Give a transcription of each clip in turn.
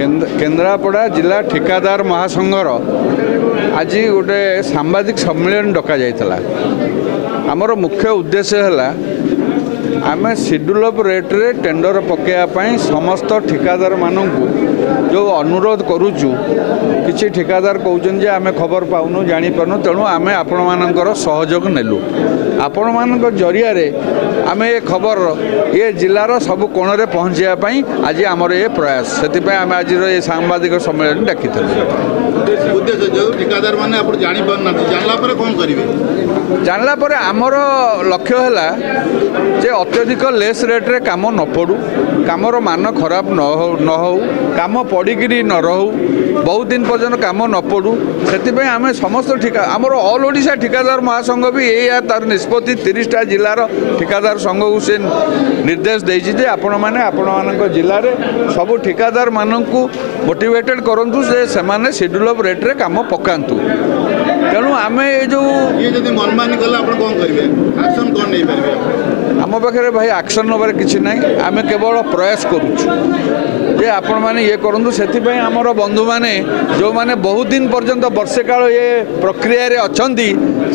केन्द्रापड़ा जिला ठिकादार महासंघर आज गोटे सांबादिक सम्मेलन डक आमर मुख्य उद्देश्य है आम शेड्यूल ऑफ रेट्रे टेंडर पकड़ापी समस्त ठिकादार मानू जो अनुरोध करुचु किसी ठिकादार कहते आम खबर पाऊनु जापारू तेणु आम आपण मानकर सहयोग नेलु आपण मान जरिया आम ये खबर ये जिलार सब कोण में पहुँचापी आज आमर ये प्रयास से आम आज ये सांबादिक सम्मेलन डाकी उद्देश्य जो ठिकादार माने आप जानी पारना जानला पर कौन करिवे जानला पर आमर लक्ष्य है जे अत्यधिक लेस रेट्रे काम न पड़ू कामर मान खराब न हो काम पड़िकी न रहू बहुत दिन पर्यटन काम न पड़ू से आम समस्त ठिका आमर ऑल ओडिशा ठिकादार महासंघ भी ये तार निष्पत्ति 30टा जिलार ठिकादार संघ को से निर्देश देछि आपण माने आपण मान जिले में सब ठिकादार मानू मोटिवेटेड करूँ से माने शेड्यूल ऑफ रेट्रे काम पकातु तेणु आम ये जो ये मनमानी कला आप कौन करेंगे एक्शन कौन नहीं पारे आम पाखे भाई एक्शन नबार किसी ना आम केवल प्रयास करुँ आपण मैंने ये करूँ से आमर बंधु मैंने जो मैंने बहुत दिन पर्यंत वर्षे काल ये प्रक्रिया अच्छा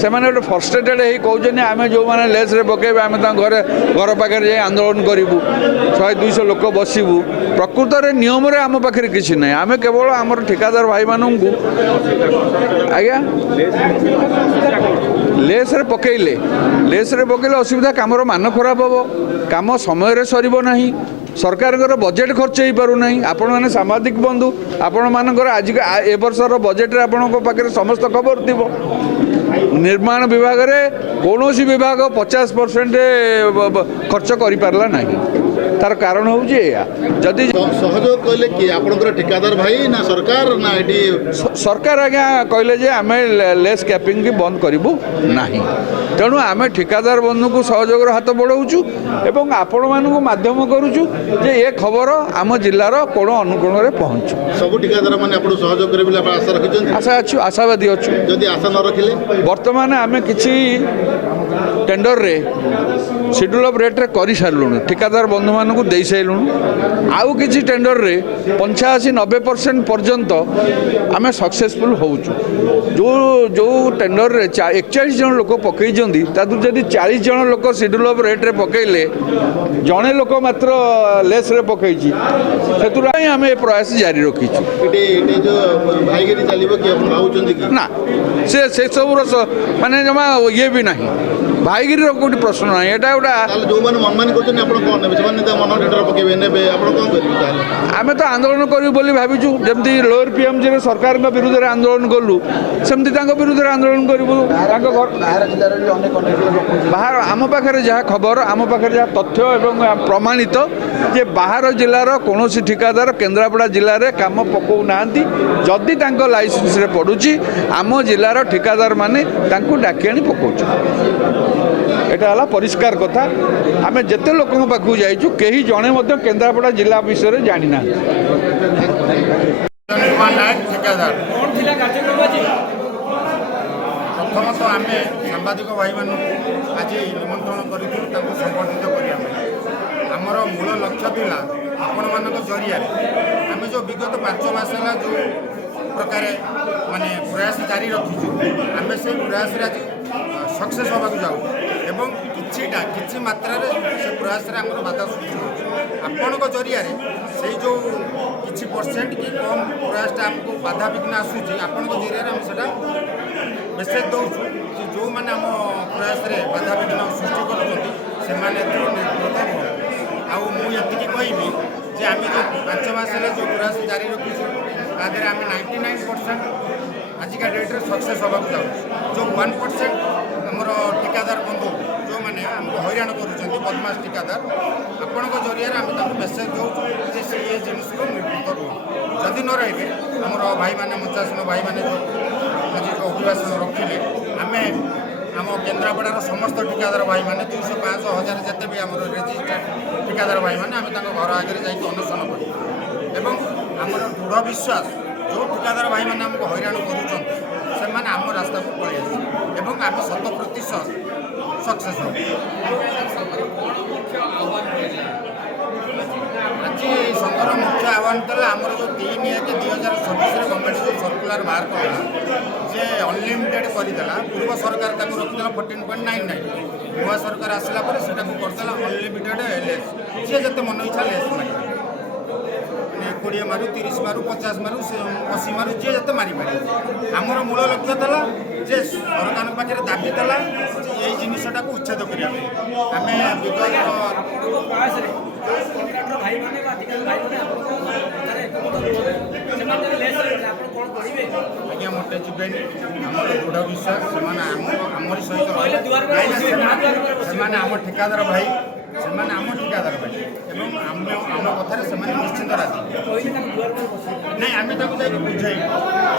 से मैंने गोटे फ्रस्ट्रेटेड कहते आम जो मैंने लेस रे पकेबे आम घर घर पाखे जाए आंदोलन करूँ 100-200 लोक बसबू प्रकृत में नियम आम पाखे किसी ना आम केवल आमर ठिकादार भाई मानू आज्ञा लेस रे पकड़े असुविधा कामर मान खराब हम काम समय सर ना सरकार बजेट खर्च हो पार ना आपण मैंने सामाजिक बंधु आपण मानकर आज ए वर्षर बजेट आपण पाखे समस्त खबर थी निर्माण विभाग रे कौन विभाग 50% खर्च कर पारला नहीं तार कारण हूँ जदि सहयोग कहले कि आपनकर ठिकादार भाई ना सरकार ना एटी सरकार आज्ञा कहले जे आम लेस कैपिंग भी बंद करूँ ना तेणु आम ठिकादार बंधु को सहयोग हाथ बढ़ाऊँ एवं आपण मानू माध्यम करुचु जे ये खबर आम जिलार कोण अनुकोण में पहुँचू सब ठिकादार माने आपन सहयोग करे बोले आशा रखिछन आशा अच्छु आशावादी अच्छु जदि आशा न रखिले वर्तमान आम किसी टेंडर रे शेड्यूल ऑफ रेट्रे कर सारूँ ठिकादार बंधु मानू दे सारूँ आउ किसी टेंडर रे 85-90% पर्यंत आम सक्सेसफुल होचु जो जो टेंडर रे 41 जन लोक पकई जदी 40 जन लोक शेड्यूल ऑफ रेट्रे पकईले जड़े लोक मात्र लेस रे पकई से आम ये प्रयास जारी रखीचु जो भाईगिरी चलिबो कि आपण भाउचंदी कि ना से सब माने जमा ये भी नहीं भाईगिरी कोई प्रश्न ना एटा गोटा जो मैंने मनमानी करछन आपण कोन नेबे से मन टेंडर पकेबे नेबे आपण कोन करिबे ताले आम तो आंदोलन करू बोली भाविचु जमती लोअर पीएमजी रे सरकार विरुद्ध रे आंदोलन कलु सेमती विरुद्ध रे आंदोलन करू बाहर आम पाखे जहाँ खबर आम पाखे जहाँ तथ्य एवं प्रमाणित जे बाहर जिलार कौन ठिकादार केन्द्रापड़ा जिले में कम पकौ ना जदि लाइसेंस रे पड़ुची आम जिलार ठिकादार माने डाकी आनी पकाउछु एटा हला परिष्कार कथा आम जिते लोक पाखु जाइछु केही जणे मध्य केन्द्रापड़ा जिला विषय जानी ना प्रथमत आम सांबादिक भाई मान आज निमंत्रण कर संगठित करमर मूल लक्ष्य था आपण मान जरिया आम जो विगत 5 मास है जो प्रकार माने प्रयास जारी रखीचु आम से प्रयास आज सक्सेस होगा जाऊ एवं किसी मात्रा से प्रयास आम बाधा सृष्टि आपण जरिया से जो किसी परसेंट कि कम प्रयास आमको बाधा विघ्न आसूँ आपण जरिया आम से मेसेज दौर कि जो मैंने आम प्रयास बाधा विघ्न सृष्टि कर आती कहबी जे आम जो 5 मास जो प्रयास जारी रखीचु तादेह आम 99% आजिका डेट्रे सक्सेस होगा जाऊँ जो 1% आमर ठिकादार बंधु जो मैंने आमको हैरान कर बदमाश ठिकादार आपण जरिया आम मेसेज दौर जे ये जिनिस को निर्भूत रुह जदि न रे आमर भाई मैंने मुचासन भाई मैंने जो आज जो अभिभाषण रखिले आम आम केन्द्रापड़ार समस्त ठिकादार भाई मैंने 200-500-1000 जिते भी आम रेजिस्टर्ड ठिकादार भाई मैंने आम घर आगे जाकि अनशन कर आमर दृढ़ विश्वास जो ठिकादार भाई मैंने आमको हैरान कर आम रास्ता को पलि आम 100% सक्सेस आज संघर मुख्य आह्वान ଯେତେବେଳେ ଆମର ଯେଉଁ 3/1/2026 ଗଭର୍ଣ୍ଣମେଣ୍ଟ ଯେଉଁ ସର୍କୁଲାର ବାହାର କଲା ଯେ ଅନଲିମିଟେଡ଼ କରିଦେଲା, ପୂର୍ବ ସରକାର ତାକୁ ରଖିଦେଲା 14.99, ନୂଆ ସରକାର ଆସିଲା ପରେ ସେଟାକୁ କରିଦେଲା ଅନଲିମିଟେଡ଼ ଲେସ୍। ଯିଏ ଯେତେ ମନ ଇଚ୍ଛା ଲେସ୍ ମାରିବ, ମାନେ 20 ମାରୁ, 30 ମାରୁ, 50 ମାରୁ, 80 ମାରୁ, ଯିଏ ଯେତେ ମାରିପାରିବ। ଆମର ମୂଳ ଲକ୍ଷ୍ୟ ଥିଲା ଯେ ସରକାରଙ୍କ ପାଖରେ ଦାବି ଥିଲା ଯେ ଏଇ ଜିନିଷଟାକୁ ଉଚ୍ଛେଦ କରିବା ପାଇଁ। ଆମେ ବିଗତ ଆଜ୍ଞା ମୋଟେ ଯିବେନି, ଆମର ଦୃଢ଼ ବିଶ୍ୱାସ ସେମାନେ ଆମରି ସହିତ ରହିଲେ। ସେମାନେ ଆମ ଠିକାଦାର ଭାଇ, ସେମାନେ ଆମ ଠିକାଦାର ଭାଇ ଏବଂ ଆମ କଥାରେ ସେମାନେ ନିଶ୍ଚିନ୍ତ ରାଜି। ନାଇଁ ଆମେ ତାକୁ ଯାଇକି ବୁଝେଇବୁ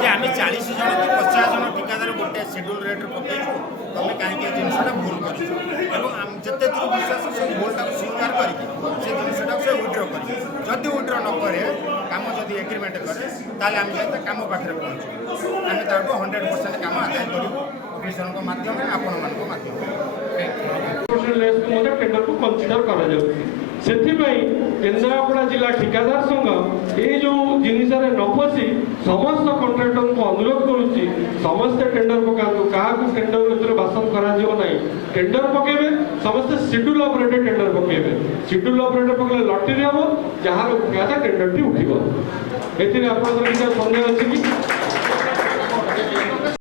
ଯେ ଆମେ 40 ଜଣ କି 50 ଜଣ ଠିକାଦାର ଗୋଟେ ସେଡ୍ୟୁଲ୍ ରେଟ୍ରେ ପକେଇବୁ, ତମେ କାହିଁକି ଏ ଜିନିଷଟା ଭୁଲ କରିଛ ଏବଂ ଯେତେ ଦୂର ବିଶ୍ୱାସ ସେ ଭୁଲଟାକୁ ସ୍ୱୀକାର କରିକି ସେ ଜିନିଷଟାକୁ ସେ ୱିଡ୍ର କରିବେ। ଯଦି ୱିଡ୍ର ନ କରେ, କାମ ଯଦି ଏଗ୍ରିମେଣ୍ଟ କରେ, ତାହେଲେ ଆମେ ଯାଇ ତା କାମ ପାଖରେ ପହଞ୍ଚିବୁ। ଆମେ ତାକୁ 100% କାମ ଆଦାୟ କରିବୁ ଅଫିସରଙ୍କ ମାଧ୍ୟମରେ, ଆପଣମାନଙ୍କ ମାଧ୍ୟମରେ। ଟେଣ୍ଡରକୁ କନସିଡର କରାଯାଉଛି। ସେଥିପାଇଁ କେନ୍ଦ୍ରାପଡ଼ା ଜିଲ୍ଲା ଠିକାଦାର ସଂଘ ଏଇ ଯେଉଁ ଜିନିଷରେ ନ ପଶି ସମସ୍ତ କଣ୍ଟ୍ରାକ୍ଟରଙ୍କୁ ଅନୁରୋଧ କରୁଛି, ସମସ୍ତେ ଟେଣ୍ଡର ପକାନ୍ତୁ, କାହାକୁ ଟେଣ୍ଡର ଭିତରେ ବାସନ କରାଯିବ ନାହିଁ। ଟେଣ୍ଡର ପକେଇବେ, ସମସ୍ତେ ସିଡ୍ୟୁଲ୍ ଅପରେଟେଡ୍ ଟେଣ୍ଡର ପକେଇବେ। ସିଡ୍ୟୁଲ୍ ଅପରେଟେଡ୍ ପକେଇଲେ ଲଟେରୀ ହେବ, ଯାହାର ଉଠିବା ଟେଣ୍ଡରଟି ଉଠିବ। ଏଥିରେ ଆପଣଙ୍କର କିଛି ସନ୍ଦେହ ଅଛି କି?